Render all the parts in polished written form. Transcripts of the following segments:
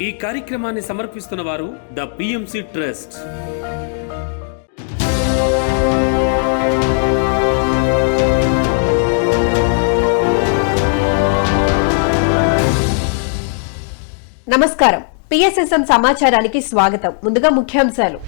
ఈ కార్యక్రమాన్ని సమర్పిస్తున్న వారు ద పిఎంసి ట్రస్ట్. నమస్కారం. పిఎస్ఎస్ఎం సమాచారానికి స్వాగతం. ముందుగా ముఖ్యాంశాలు.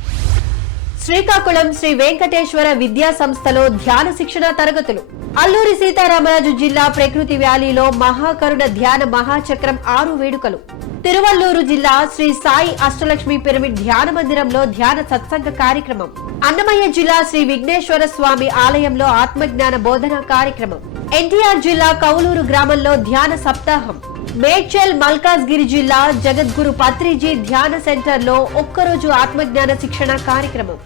శ్రీకాకుళం శ్రీ వెంకటేశ్వర విద్యా సంస్థలో ధ్యాన శిక్షణ తరగతులు. అల్లూరి సీతారామరాజు జిల్లా ప్రకృతి వ్యాలీలో మహాకరుణ ధ్యాన మహాచక్రం 6 వేడుకలు. తిరువల్లూరు జిల్లా శ్రీ సాయి అష్టలక్ష్మి పిరమిడ్ ధ్యాన మందిరంలో ధ్యాన సత్సంగ కార్యక్రమం. అన్నమయ్య జిల్లా శ్రీ విఘ్నేశ్వర స్వామి ఆలయంలో ఆత్మజ్ఞాన బోధన కార్యక్రమం. ఎన్టీఆర్ జిల్లా కౌలూరు గ్రామంలో ధ్యాన సప్తాహం. మేడ్చల్ మల్కాజ్గిరి జిల్లా జగద్గురు పత్రిజీ ధ్యాన సెంటర్ లో ఒక్కరోజు ఆత్మజ్ఞాన శిక్షణ కార్యక్రమం.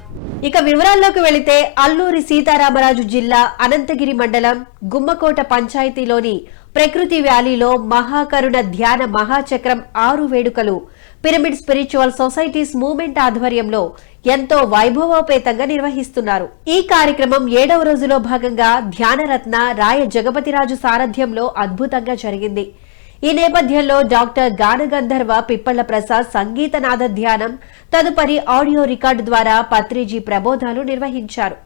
ఇక వివరాల్లోకి వెళితే అల్లూరి సీతారామరాజు జిల్లా అనంతగిరి మండలం గుమ్మకోట పంచాయతీలోని ప్రకృతి వ్యాలీలో మహాకరుణ ధ్యాన మహాచక్రం 6 వేడుకలు పిరమిడ్ స్పిరిచువల్ సొసైటీస్ మూవ్మెంట్ ఆధ్వర్యంలో ఎంతో వైభవోపేతంగా నిర్వహిస్తున్నారు. ఈ కార్యక్రమం 7వ రోజులో భాగంగా ధ్యానరత్న రాయ జగపతిరాజు సారథ్యంలో అద్భుతంగా జరిగింది. ఈ నేపథ్యంలో డాక్టర్ గానగంధర్వ పిప్పళ్ల ప్రసాద్ సంగీతనాద ధ్యానం, తదుపరి ఆడియో రికార్డు ద్వారా పత్రిజీ ప్రబోధాలు నిర్వహించారు.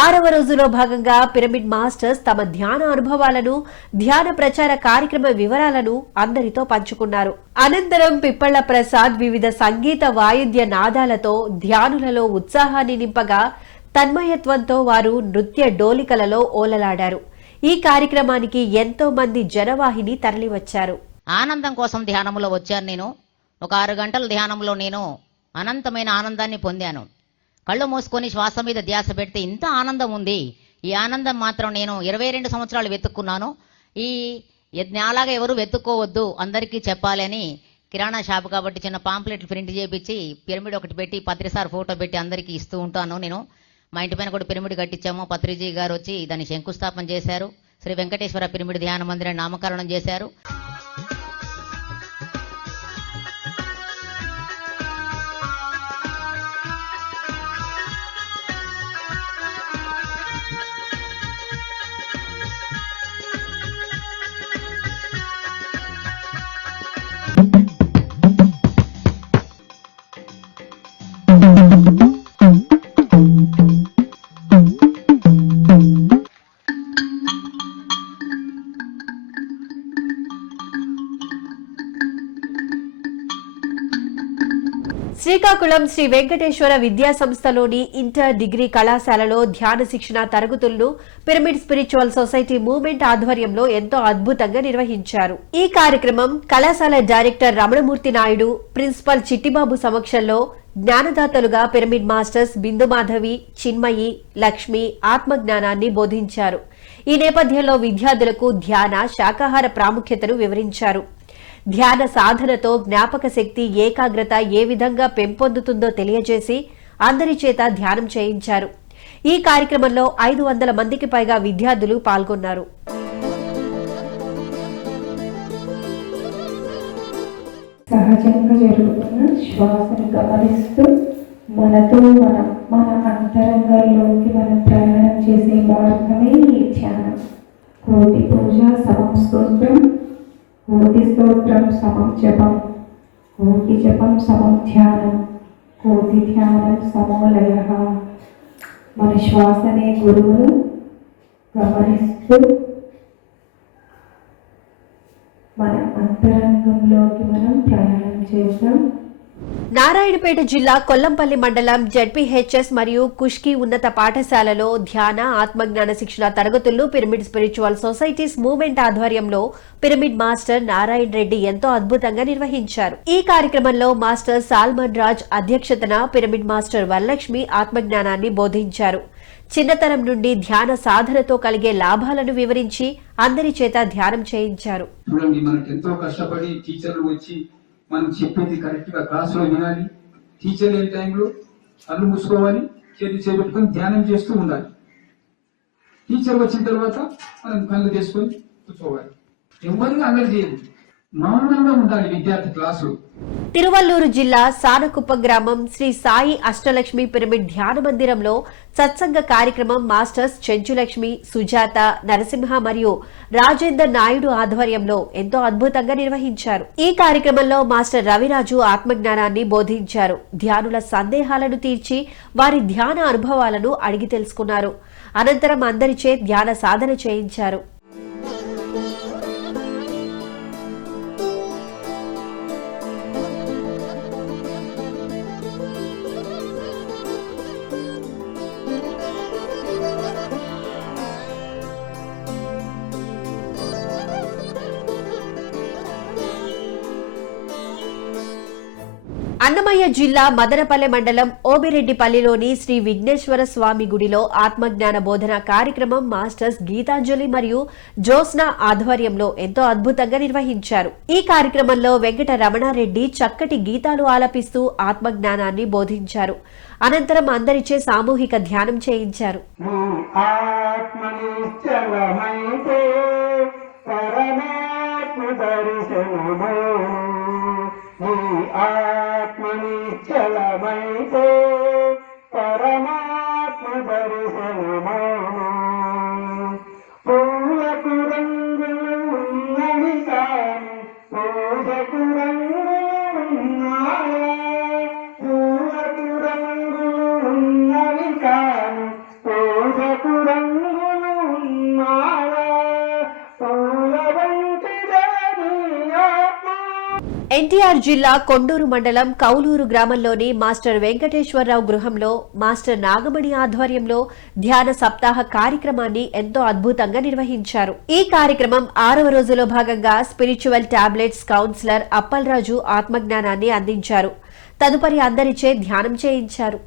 6వ రోజులో భాగంగా పిరమిడ్ మాస్టర్స్ తమ ధ్యాన అనుభవాలను, ధ్యాన ప్రచార కార్యక్రమ వివరాలను అందరితో పంచుకున్నారు. అనంతరం పిప్పళ్ల ప్రసాద్ వివిధ సంగీత వాయిద్య నాదాలతో ధ్యానులలో ఉత్సాహాన్ని నింపగా తన్మయత్వంతో వారు నృత్య డోలికలలో ఓలలాడారు. ఈ కార్యక్రమానికి ఎంతో మంది జనవాహిని తరలివచ్చారు. ఆనందం కోసం ధ్యానంలో వచ్చాను. నేను ఒక 6 గంటల ధ్యానంలో నేను అనంతమైన ఆనందాన్ని పొందాను. కళ్ళు మూసుకొని శ్వాస మీద ధ్యాస పెడితే ఇంత ఆనందం ఉంది. ఈ ఆనందం మాత్రం నేను 22 సంవత్సరాలు వెతుక్కున్నాను. ఈ నాలాగా ఎవరు వెతుక్కోవద్దు, అందరికీ చెప్పాలి అని కిరాణా షాప్ కాబట్టి చిన్న పాంప్లెట్లు ప్రింట్ చేయించి పిరమిడ్ ఒకటి పెట్టి పత్రిసారి ఫోటో పెట్టి అందరికీ ఇస్తూ ఉంటాను. నేను మా ఇంటి పైన కూడా పిరమిడ్ కట్టించాము. పత్రిజీ గారు వచ్చి దాన్ని శంకుస్థాపన చేశారు. శ్రీ వెంకటేశ్వర పిరమిడ్ ధ్యాన మందిరాన్ని నామకరణం చేశారు. శ్రీకాకుళం శ్రీ వెంకటేశ్వర విద్యా సంస్థలోని ఇంటర్ డిగ్రీ కళాశాలలో ధ్యాన శిక్షణ తరగతులను పిరమిడ్ స్పిరిచువల్ సొసైటీ మూవ్మెంట్ ఆధ్వర్యంలో ఎంతో అద్భుతంగా నిర్వహించారు. ఈ కార్యక్రమం కళాశాల డైరెక్టర్ రమణమూర్తి నాయుడు, ప్రిన్సిపల్ చిట్టిబాబు సమక్షంలో జ్ఞానదాతలుగా పిరమిడ్ మాస్టర్స్ బిందుమాధవి, చిన్మయి, లక్ష్మి ఆత్మజ్ఞానాన్ని బోధించారు. ఈ నేపథ్యంలో విద్యార్థులకు ధ్యాన, శాకాహార ప్రాముఖ్యతను వివరించారు. ధ్యాన సాధనతో జ్ఞాపక శక్తి, ఏకాగ్రత ఏ విధంగా పెంపొందుతుందో తెలియజేసి అందరి చేత ధ్యానం చేయించారు. ఈ కార్యక్రమంలో 500 మందికి పైగా విద్యార్థులు పాల్గొన్నారు. సహజంగా జరుగుతున్న శ్వాసను గమనిస్తూ మనతో మన అంతరంగంలోకి మనం ప్రయాణం చేసే మార్గమే ఈ ధ్యానం. కోటి పూజ సమం స్తోత్రం, కోటి స్తోత్రం సమం జపం, కోటి జపం సమం ధ్యానం, కోటి ధ్యానం సమోలయ. మన శ్వాసనే గురువును గమనిస్తూ మన అంతరంగంలోకి మనం ప్రయాణం చేద్దాం. నారాయణపేట జిల్లా కొల్లంపల్లి మండలం జెడ్పీహెచ్ఎస్ మరియు కుష్కి ఉన్నత పాఠశాలలో ధ్యాన, ఆత్మజ్ఞాన శిక్షణ తరగతులను పిరమిడ్ స్పిరిచువల్ సొసైటీస్ మూవ్మెంట్ ఆధ్వర్యంలో పిరమిడ్ మాస్టర్ నారాయణ రెడ్డి ఎంతో అద్భుతంగా నిర్వహించారు. ఈ కార్యక్రమంలో మాస్టర్ సాల్మన్ రాజ్ అధ్యక్షతన పిరమిడ్ మాస్టర్ వరలక్ష్మి ఆత్మజ్ఞానాన్ని బోధించారు. చిన్నతనం నుండి ధ్యాన సాధనతో కలిగే లాభాలను వివరించి అందరి చేత ధ్యానం చేయించారు. మనం చెప్పేది కరెక్ట్ గా క్లాసులో వినాలి. టీచర్ లేని టైంలో కళ్ళు మూసుకోవాలి, చేతులు చేపెట్టుకొని ధ్యానం చేస్తూ ఉండాలి. టీచర్ వచ్చిన తర్వాత మనం కళ్ళు చేసుకొని కూర్చోవాలి. ఎవరిని అందరు చేయదు, మౌనంగా ఉండాలి విద్యార్థి క్లాసులో. తిరువల్లూరు జిల్లా సానకుప్ప గ్రామం శ్రీ సాయి అష్టలక్ష్మి పిరమిడ్ ధ్యాన మందిరంలో సత్సంగ కార్యక్రమం మాస్టర్స్ చెంచులక్ష్మి, సుజాత, నరసింహ మరియు రాజేందర్ నాయుడు ఆధ్వర్యంలో ఎంతో అద్భుతంగా నిర్వహించారు. ఈ కార్యక్రమంలో మాస్టర్ రవిరాజు ఆత్మజ్ఞానాన్ని బోధించారు. ధ్యానుల సందేహాలను తీర్చి వారి ధ్యాన అనుభవాలను అడిగి తెలుసుకున్నారు. అనంతరం అందరిచే ధ్యాన సాధన చేయించారు. అన్నమయ్య జిల్లా మదనపల్లె మండలం ఓబిరెడ్డిపల్లిలోని శ్రీ విఘ్నేశ్వర స్వామి గుడిలో ఆత్మజ్ఞాన బోధన కార్యక్రమం మాస్టర్స్ గీతాంజలి మరియు జ్యోత్స్న ఆధ్వర్యంలో ఎంతో అద్భుతంగా నిర్వహించారు. ఈ కార్యక్రమంలో వెంకట రమణారెడ్డి చక్కటి గీతాలు ఆలపిస్తూ ఆత్మజ్ఞానాన్ని బోధించారు. అనంతరం అందరిచే సామూహిక ధ్యానం చేయించారు. ఆత్మనిశ్చలమైతే పరమాత్మ దర్శనమో పూలకు రంగులు ఉన్నవి కాని పూజకు రంగులు ఉన్నాయా, పూలకు రంగులు ఉన్నవి కాని పూజకు రంగులు ఉన్నాయా, పూల వంటి ఎన్టీఆర్ జిల్లా కొండూరు మండలం కౌలూరు గ్రామంలోని మాస్టర్ వెంకటేశ్వరరావు గృహంలో మాస్టర్ నాగమణి ఆధ్వర్యంలో ధ్యాన సప్తాహ కార్యక్రమాన్ని ఎంతో అద్భుతంగా నిర్వహించారు. ఈ కార్యక్రమం 6వ రోజులో భాగంగా స్పిరిచువల్ టాబ్లెట్స్ కౌన్సిలర్ అప్పల్రాజు ఆత్మజ్ఞానాన్ని అందించారు. తదుపరి అందరిచే ధ్యానం చేయించారు.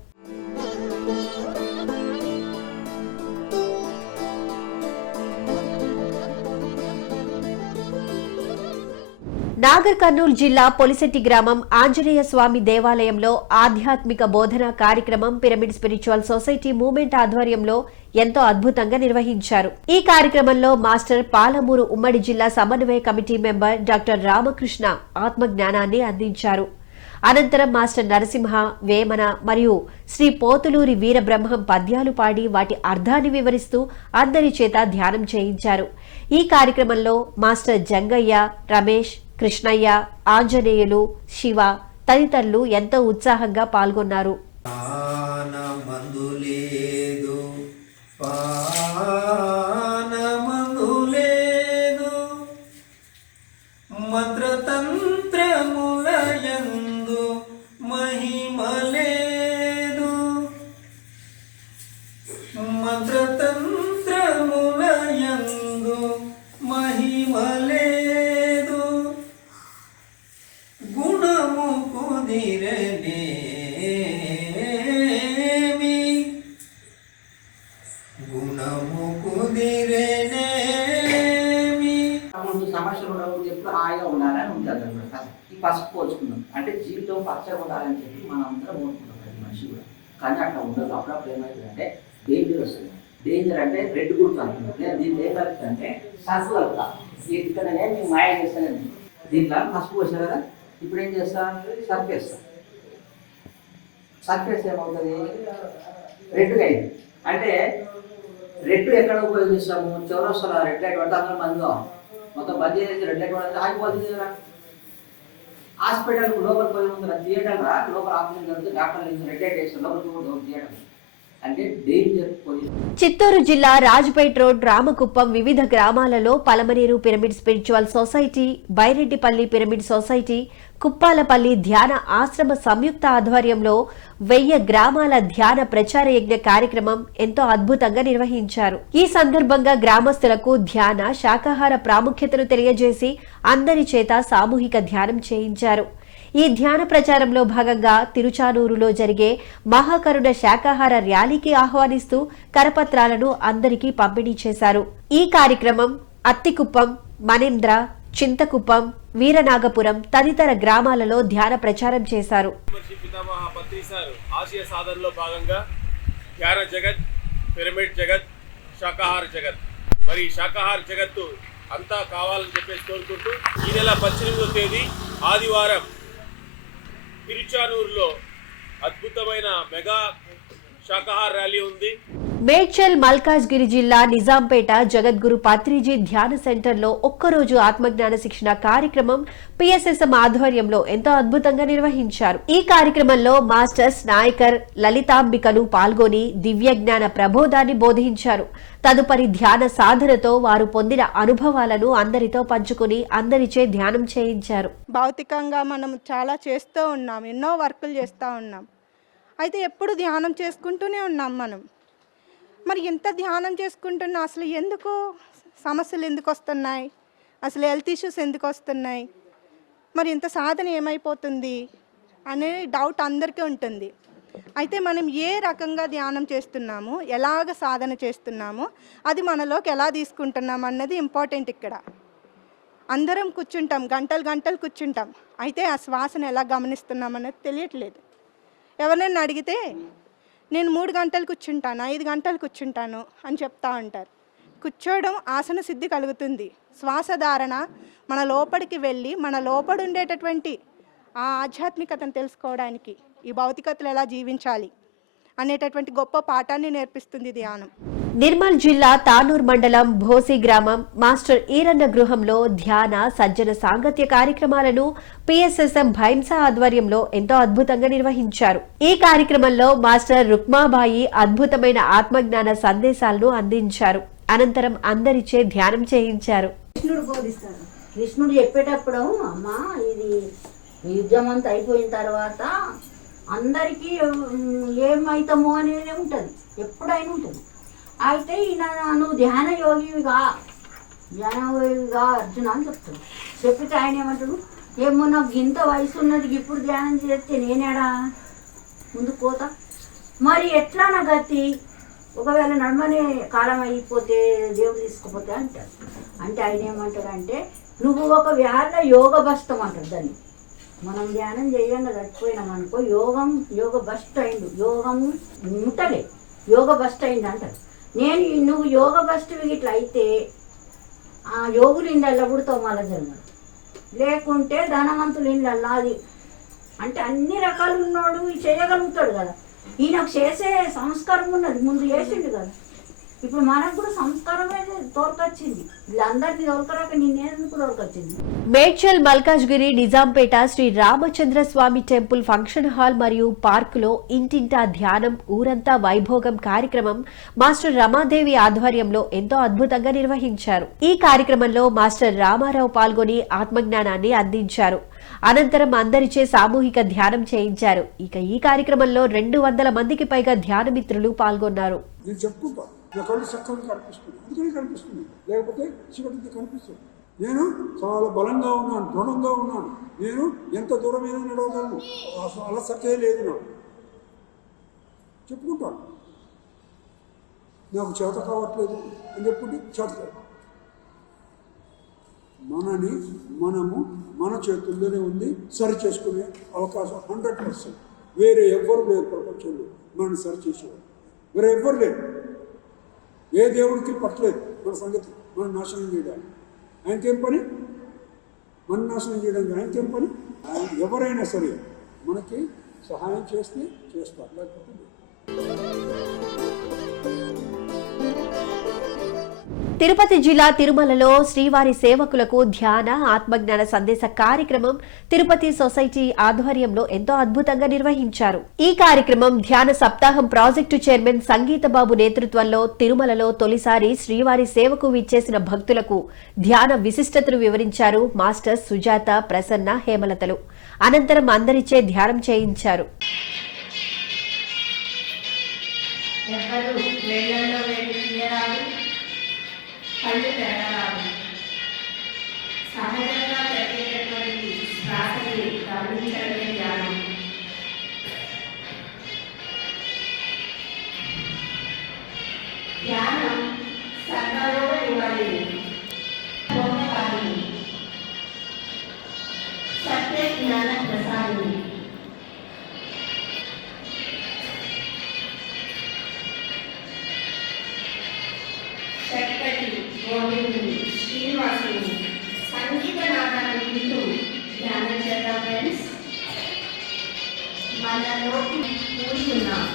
నాగర్ కర్నూలు జిల్లా పొలిశెట్టి గ్రామం ఆంజనేయ స్వామి దేవాలయంలో ఆధ్యాత్మిక బోధన కార్యక్రమం పిరమిడ్ స్పిరిచువల్ సొసైటీ మూవ్మెంట్ ఆధ్వర్యంలో ఎంతో అద్భుతంగా నిర్వహించారు. ఈ కార్యక్రమంలో మాస్టర్ పాలమూరు ఉమ్మడి జిల్లా సమన్వయ కమిటీ మెంబర్ డాక్టర్ రామకృష్ణ ఆత్మజ్ఞానాన్ని అందించారు. అనంతరం మాస్టర్ నరసింహ, వేమన మరియు శ్రీ పోతులూరి వీరబ్రహ్మం పద్యాలు పాడి వాటి అర్థాన్ని వివరిస్తూ అందరి చేత ధ్యానం చేయించారు. ఈ కార్యక్రమంలో మాస్టర్ జంగయ్య, రమేష్, కృష్ణయ్య, ఆంజనేయులు, శివ తదితరులు ఎంతో ఉత్సాహంగా పాల్గొన్నారు. హాయిగా ఉండాలని ఉంటుంది అనమాట. ఈ పసుపు పోల్చుకున్నాం అంటే జీవితం పచ్చగా ఉండాలని చెప్పి మనం అందరం కోరుకుంటాం ప్రతి మనిషి కూడా. కానీ అట్లా ఉండదు. అప్పుడప్పుడు ఏమవుతుందంటే డేంజర్ వస్తుంది. డేంజర్ అంటే రెడ్ గుర్తు అంటున్నాను. నేను దీంట్లో ఏం కలుపుతా అంటే సర్ఫ్ కలుపుతా. ఇక్కడనే మేము మాయ చేస్తాను. దీంట్లో పసుపు పోసా కదా, ఇప్పుడు ఏం చేస్తా, సర్ఫ్ వేస్తా. సర్ఫ్ వేస్తే ఏమవుతుంది, రెడ్గా అయింది. అంటే రెడ్ ఎక్కడ ఉపయోగిస్తాము, చౌరస్తాలో రెడ్ లైట్ పడితే అందరూ మంది మొత్తం బంద్ చేసి రెడ్ లైట్ పడితే ఆగిపోతుంది కదా. హాస్పిటల్ లోపల పోయి ముందు థియేటర్ రా, లోపల ఆపరేషన్ జరుగుతుంది, డాక్టర్లు రెడ్ లైట్ వేస్తారు, లోపల థియేటర్ అంటే డేంజర్ పొజిషన్. చిత్తూరు జిల్లా రాజ్పేట్ రోడ్, రామకుప్పం వివిధ గ్రామాలలో Palamaneru pyramid spiritual society, Byreddipalli pyramid society, Kuppalapalli ధ్యాన ఆశ్రమ సంయుక్త ఆధ్వర్యంలో 1000 గ్రామాల ధ్యాన ప్రచార యజ్ఞ కార్యక్రమం ఎంతో అద్భుతంగా నిర్వహించారు. ఈ సందర్భంగా గ్రామస్తులకు ధ్యాన, శాకాహార ప్రాముఖ్యతను తెలియజేసి అందరి చేత సామూహిక ధ్యానం చేయించారు. ఈ ధ్యాన ప్రచారంలో భాగంగా తిరుచానూరులో జరిగే మహాకరుణ శాకాహార ర్యాలీకి ఆహ్వానిస్తూ కరపత్రాలను అందరికీ పంపిణీ చేశారు. ఈ కార్యక్రమం అత్తికుప్పం, మనేంద్ర, చింతకుప్పం, వీరనాగపురం తదితర గ్రామాలలో ధ్యాన ప్రచారం చేశారు. ఆశయ సాధనలో భాగంగా ధ్యాన జగత్, పిరమిడ్ జగత్, శాకాహార జగత్, మరి శాకాహార జగత్తు అంతా కావాలని చెప్పేసి కోరుకుంటూ ఈ నెల 18వ తేదీ ఆదివారం తిరుచానూరులో అద్భుతమైన మెగా శాకాహార ర్యాలీ ఉంది. మేడ్చల్ మల్కాజ్గిరి జిల్లా నిజాంపేట జగద్గురు పత్రిజీ ధ్యాన సెంటర్లో ఒక్కరోజు ఆత్మజ్ఞాన శిక్షణ కార్యక్రమం పిఎస్ఎస్ఎం ఆధ్వర్యంలో ఎంతో అద్భుతంగా నిర్వహించారు. ఈ కార్యక్రమంలో మాస్టర్స్ నాయకర్ లలితాంబికలు పాల్గొని దివ్యజ్ఞాన ప్రబోధాన్ని బోధించారు. తదుపరి ధ్యాన సాధనతో వారు పొందిన అనుభవాలను అందరితో పంచుకుని అందరిచే ధ్యానం చేయించారు. భౌతికంగా మనం చాలా చేస్తూ ఉన్నాం, ఎన్నో వర్కులు చేస్తూ ఉన్నాం. అయితే ఎప్పుడు ధ్యానం చేసుకుంటూనే ఉన్నాం మనం. మరి ఎంత ధ్యానం చేసుకుంటున్నా అసలు ఎందుకు సమస్యలు ఎందుకు వస్తున్నాయి, అసలు హెల్త్ ఇష్యూస్ ఎందుకు వస్తున్నాయి, మరి ఇంత సాధన ఏమైపోతుంది అనే డౌట్ అందరికీ ఉంటుంది. అయితే మనం ఏ రకంగా ధ్యానం చేస్తున్నాము, ఎలాగ సాధన చేస్తున్నాము, అది మనలోకి ఎలా తీసుకుంటున్నాం అన్నది ఇంపార్టెంట్. ఇక్కడ అందరం కూర్చుంటాం, గంటలు గంటలు కూర్చుంటాం, అయితే ఆ శ్వాసను ఎలా గమనిస్తున్నాం అన్నది తెలియట్లేదు. ఎవరినైనా అడిగితే నేను 3 గంటలు కూర్చుంటాను, 5 గంటలు కూర్చుంటాను అని చెప్తా ఉంటారు. కూర్చోవడం ఆసన సిద్ధి కలుగుతుంది. శ్వాస ధారణ మన లోపలికి వెళ్ళి మన లోపల ఉండేటటువంటి ఆ ఆధ్యాత్మికతను తెలుసుకోవడానికి, ఈ భౌతికతలు ఎలా జీవించాలి అనేటటువంటి గొప్ప పాఠాన్ని నేర్పిస్తుంది ధ్యానం. నిర్మల్ జిల్లా తానూర్ మండలం భోసి గ్రామం మాస్టర్ ఈరన్న గృహంలో ధ్యాన సజ్జన సాంగత్య కార్యక్రమాలను పిఎస్ఎస్ఎం భైంసా ఆధ్వర్యంలో ఎంతో అద్భుతంగా నిర్వహించారు. ఈ కార్యక్రమంలో మాస్టర్ రుక్మాబాయి అద్భుతమైన ఆత్మజ్ఞాన సందేశాలను అందించారు. అనంతరం అందరిచే ధ్యానం చేయించారు. కృష్ణుడు బోధిస్తాడు. కృష్ణుడు చెప్పేటప్పుడు అమ్మా ఇది యుద్ధం అంతా అయిపోయిన తర్వాత అందరికీ ఏమవుతామో అనేది ఉంటుంది, ఎప్పుడైనా ఉంటుంది. అయితే ఈయన నువ్వు ధ్యాన యోగిగా అర్జున అని చెప్తాడు. చెప్పితే ఆయన ఏమంటాడు, ఏమో నాకు ఇంత వయసు ఉన్నది, ఇప్పుడు ధ్యానం చేస్తే నేనేడా ముందు పోతా, మరి ఎట్లా నా గతి, ఒకవేళ నడమనే కాలం అయిపోతే దేవుడు తీసుకుపోతే అంటాడు. అంటే ఆయన ఏమంటాడంటే నువ్వు ఒకవేళ యోగ భస్తం అంటారు దాన్ని. మనం ధ్యానం చేయంగా చచ్చిపోయినాం అనుకో, యోగ భస్ట్ అయిండు, యోగం ముట్టలే, యోగ భస్ట్ అయింది అంటారు. నువ్వు యోగ భస్టువి ఇట్లా అయితే ఆ యోగులు ఇండల్లా పుడతావు మళ్ళా జన్మలు, లేకుంటే ధనవంతులు ఇండల్లా. అది అంటే అన్ని రకాలు ఉన్నాడు చేయగలుగుతాడు కదా. ఈయనకు చేసే సంస్కారం ఉన్నది, ముందు చేసిండు కదా. ఇప్పుడు మనకు కూడా సంస్కారం తోలుకొచ్చింది, వీళ్ళందరినీ తోలుకరాక నేనేందుకు తోలుకొచ్చింది. మేడ్చల్ మల్కాజ్గిరి నిజాంపేట శ్రీ రామచంద్ర స్వామి టెంపుల్ ఫంక్షన్ హాల్ మరియు పార్కులో ఇంటింటా ధ్యానం ఊరంతా వైభోగం కార్యక్రమం మాస్టర్ రమాదేవి ఆధ్వర్యంలో ఎంతో అద్భుతంగా నిర్వహించారు. ఈ కార్యక్రమంలో మాస్టర్ రామారావు పాల్గొని ఆత్మజ్ఞానాన్ని అందించారు. అనంతరం అందరిచే సామూహిక ధ్యానం చేయించారు. ఇక ఈ కార్యక్రమంలో 200 మందికి పైగా ధ్యాన మిత్రులు పాల్గొన్నారు. నా కళ్ళు చక్కగా కనిపిస్తుంది, అందుకని కనిపిస్తుంది, లేకపోతే చీకటి కనిపిస్తుంది. నేను చాలా బలంగా ఉన్నాను, దృఢంగా ఉన్నాను, నేను ఎంత దూరమైనా నడవగలను, అలసటే లేదు నాకు చెప్పుకుంటాను. నాకు చేత కావట్లేదు అని చెప్పుకుంటే చేత. మనము మన చేతుల్లోనే ఉంది, సరి చేసుకునే అవకాశం 100%. వేరే ఎవ్వరు లేరు ప్రపంచంలో మనల్ని సరి చేసేవారు, వేరే ఎవ్వరు లేరు. ఏ దేవుడికి పట్టలేదు మన సంగతి, మనం నాశనం చేయడానికి. ఆయనకేం పని, మన నాశనం చేయడానికి ఆయనకేం పని. ఆయన ఎవరైనా సరే మనకి సహాయం చేస్తే చేస్తారు, లేకపోతే తిరుపతి జిల్లా తిరుమలలో శ్రీవారి సేవకులకు ధ్యాన ఆత్మజ్ఞాన సందేశ కార్యక్రమం తిరుపతి సొసైటీ ఆధ్వర్యంలో ఎంతో అద్భుతంగా నిర్వహించారు. ఈ కార్యక్రమం ధ్యాన సప్తాహం ప్రాజెక్టు చైర్మన్ సంగీతబాబు నేతృత్వంలో తిరుమలలో తొలిసారి శ్రీవారి సేవకు విచ్చేసిన భక్తులకు ధ్యాన విశిష్టతను వివరించారు మాస్టర్ సుజాత, ప్రసన్న, హేమలతలు. అనంతరం అందరిచే ధ్యానం చేయించారు. కళ్ళు తెరవరాదు, సహజంగా జరిగేటటువంటి శ్వాసని గమనించడమే ధ్యానం. ధ్యానం సర్వలో ఇవ్వాలి, పొందవాలి, సత్య జ్ఞాన ప్రసాదిని. చక్కటి గోవిందుని, శ్రీనివాసుని సంగీత నాదాన్ని వింటూ ధ్యానం చేద్దాం ఫ్రెండ్స్. మనలోకి కూడి ఉన్నాం.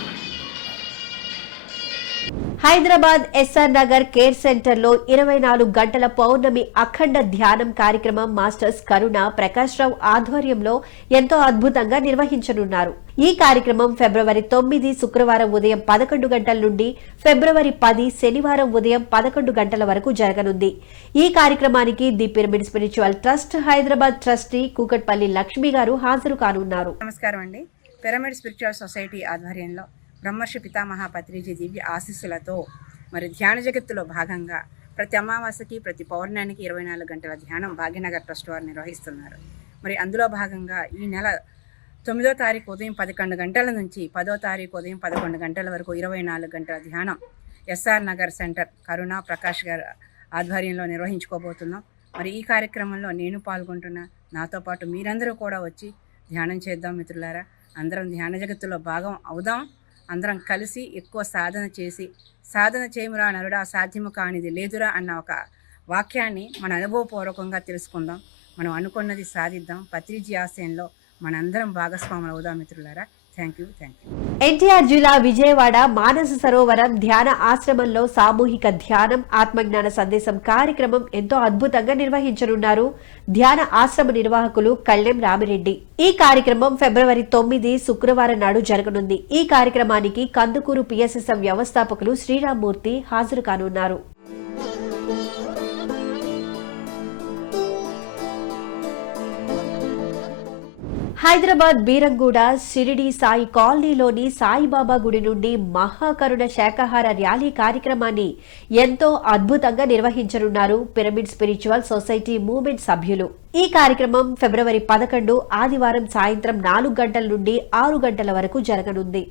Hyderabad SR Nagar care centre లో 24 గంటల పౌర్ణమి అఖండ ధ్యానం కార్యక్రమం మాస్టర్స్ కరుణ ప్రకాష్ రావు ఆధ్వర్యంలో ఎంతో అద్భుతంగా నిర్వహించనున్నారు. ఈ కార్యక్రమం ఫిబ్రవరి 9 శుక్రవారం ఉదయం 11 గంటల నుండి ఫిబ్రవరి 10 శనివారం ఉదయం 11 గంటల వరకు జరగనుంది. ఈ కార్యక్రమానికి the pyramid spiritual trust Hyderabad trustee Kukatpally Lakshmi గారు హాజరు కానున్నారు. నమస్కారం అండి. పిరమిడ్ స్పిరిచువల్ సొసైటీ ఆధ్వర్యంలో బ్రహ్మర్షి పితామహ పత్రిజీ దివ్య ఆశీస్సులతో మరి ధ్యాన జగత్తులో భాగంగా ప్రతి అమావాస్యకి ప్రతి పౌర్ణానికి 24 గంటల ధ్యానం భాగ్యనగర్ ట్రస్ట్ వారు నిర్వహిస్తున్నారు. మరి అందులో భాగంగా ఈ నెల 9వ తారీఖు ఉదయం 11 గంటల నుంచి 10వ తారీఖు ఉదయం 11 గంటల వరకు 24 గంటల ధ్యానం ఎస్ఆర్ నగర్ సెంటర్ కరుణ ప్రకాష్ గారు ఆధ్వర్యంలో నిర్వహించుకోబోతున్నాం. మరి ఈ కార్యక్రమంలో నేను పాల్గొంటున్నా, నాతో పాటు మీరందరూ కూడా వచ్చి ధ్యానం చేద్దాం మిత్రులారా. అందరం ధ్యాన జగత్తులో భాగం అవుదాం. అందరం కలిసి ఎక్కువ సాధన చేసి, సాధన చేయమురా నరుడా సాధ్యము కానిది లేదురా అన్న ఒక వాక్యాన్ని మన అనుభవపూర్వకంగా తెలుసుకుందాం. మనం అనుకున్నది సాధిద్దాం. పత్రిజీ ఆశయంలో మనందరం భాగస్వాములు అవుదాం మిత్రులారా. Thank you. ఎన్టీఆర్ జిల్లా విజయవాడ మానస సరోవరం ధ్యాన ఆశ్రమంలో సామూహిక ధ్యానం ఆత్మజ్ఞాన సందేశం కార్యక్రమం ఎంతో అద్భుతంగా నిర్వహించనున్నారు ధ్యాన ఆశ్రమ నిర్వాహకులు కళ్లెం రామిరెడ్డి. ఈ కార్యక్రమం ఫిబ్రవరి 9 శుక్రవారం నాడు జరగనుంది. ఈ కార్యక్రమానికి కందుకూరు పిఎస్ఎస్ఎం వ్యవస్థాపకులు శ్రీరామ్మూర్తి హాజరు కానున్నారు. హైదరాబాద్ బీరంగూడ షిరిడి సాయి కాలనీలోని సాయిబాబా గుడి నుండి మహాకరుణ శాకాహార ర్యాలీ కార్యక్రమాన్ని ఎంతో అద్భుతంగా నిర్వహించనున్నారు పిరమిడ్ స్పిరిచువల్ సొసైటీ మూవ్మెంట్ సభ్యులు. ఈ కార్యక్రమం ఫిబ్రవరి 11 ఆదివారం సాయంత్రం 4 గంటల నుండి 6 గంటల వరకు జరగనుంది.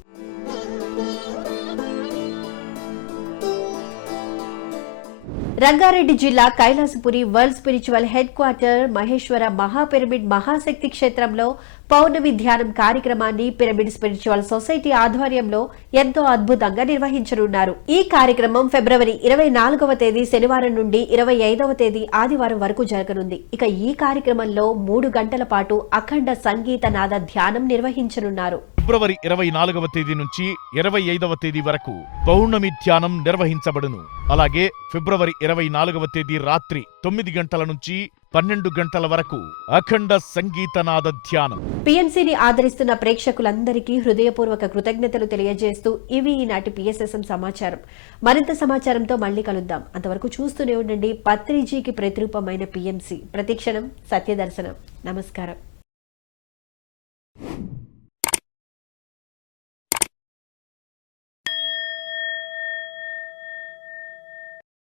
రంగారెడ్డి జిల్లా Kailasapuri world spiritual head quarter Maheshwara మహాపిరమిడ్ మహాశక్తి క్షేత్రంలో పౌర్ణమి ధ్యానం కార్యక్రమాన్ని పిరమిడ్ స్పిరిచువల్ సొసైటీ ఆధ్వర్యంలో ఎంతో అద్భుతంగా నిర్వహించనున్నారు. ఈ కార్యక్రమం ఫిబ్రవరి 24వ తేదీ శనివారం నుండి 25వ తేదీ ఆదివారం వరకు జరగనుంది. ఇక ఈ కార్యక్రమంలో 3 గంటల పాటు అఖండ సంగీత నాద ధ్యానం నిర్వహించనున్నారు. ఫిబ్రవరి 24వ తేదీ నుంచి 25వ తేదీ వరకు పౌర్ణమి ధ్యానం నిర్వహించబడును. అలాగే ఫిబ్రవరి 24వ తేదీ రాత్రి 9 గంటల నుంచి 12 గంటల వరకు అఖండ సంగీతనాద ధ్యానం. పిఎంసిని ఆదరిస్తున్న ప్రేక్షకులందరికీ హృదయపూర్వక కృతజ్ఞతలు తెలియజేస్తూ ఇవి ఈనాటి పిఎస్ఎస్ఎం సమాచారం. మరింత సమాచారంతో మళ్లీ కలుద్దాం. అంతవరకు చూస్తూనే ఉండండి పత్రిజీకి ప్రతిరూపమైన పిఎంసి. ప్రతిక్షణం సత్యదర్శనం. నమస్కారం.